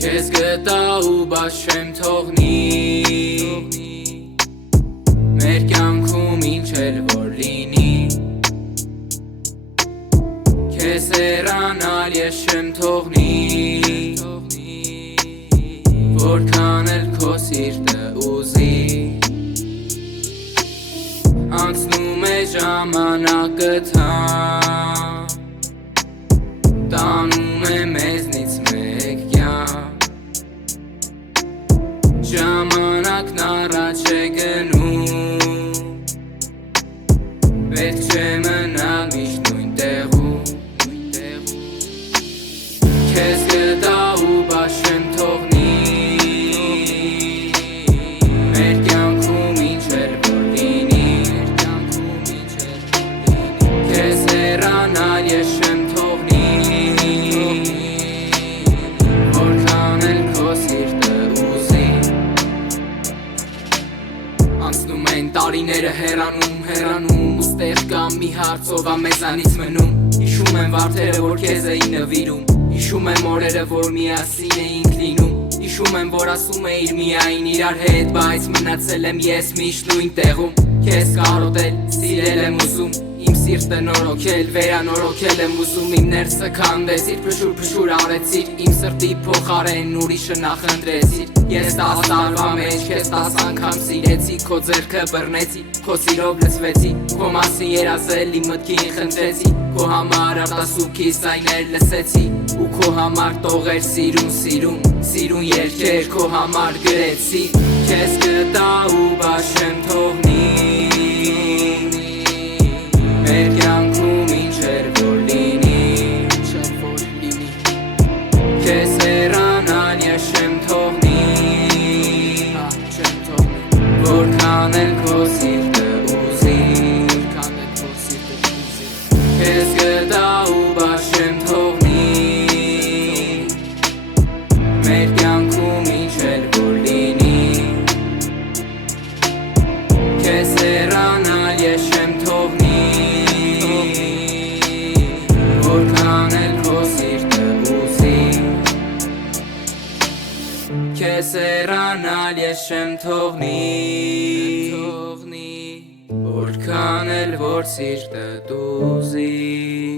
Քեզ գտա ու բաց չեմ թողնի Մեր կյանքում ինչ էլ որ լինի Քեզ հեռանալ ես չեմ թողնի Որքան էլ քո սիրտը ուզի Անցնում է ժամանակը թամ Տանում է մեզնից մեկ կյանք Ժամանակն առաջ է գնում Պետք չէ մնալ միշտ նույն տեղում Քեզ գտա ու բաց չեմ թողնի Մեր կյանքում ինչ էլ որ լինի Քեզ հեռանալ ես չեմ թողնի Որքան էլ քո սիրտը ուզի Անցնում են տարիները հեռանում Ստեղ կամ մի հարցով ամեզանից մնում Հիշում եմ վարդերը որ քեզ էին նվիրում Հիշում եմ օրերը որ միասին էինք լինում Հիշում եմ որ ասում էիր միայն իրար հետ Բայց մնացել եմ ես միշտ նույն տեղում Քեզ կարոտել, սիրել եմ ուզում Իմ սիրտը նորոգել, վերանորոգել եմ ուզում Իմ ներսը քանդեցիր, փշուր արեցիր Իմ սրտի փոխարեն ուրիշը նախընտրեցիր Ես 10 տարվա մեջ քեզ 10 անգամ սիրեցի Քո ձեռքը բռնեցի, քո սիրով լցվեցի Քո մասին երազել իմ մտքին խնդրեցի Քո համար արտասուքի սայներ լսեցի Ու քո համար տողեր սիրուն երգեր քո համար գրեցի Քեզ գտա ու բաց չեմ թողնի Մեր կյանքում ինչ էր որ լինի Քեզ հեռանալ ես չեմ թողնի Որքան էլ քո սիրտը ուզի Քեզ գտա ու բաց չեմ թողնի Մեր կյանքում ինչ էլ որ լինի Քեզ հեռանալ ես չեմ թողնի Որքան էլ քո սիրտը ուզի Քեզ հեռանալ ես չեմ թողնի Որքան էլ որ սիրտը ուզի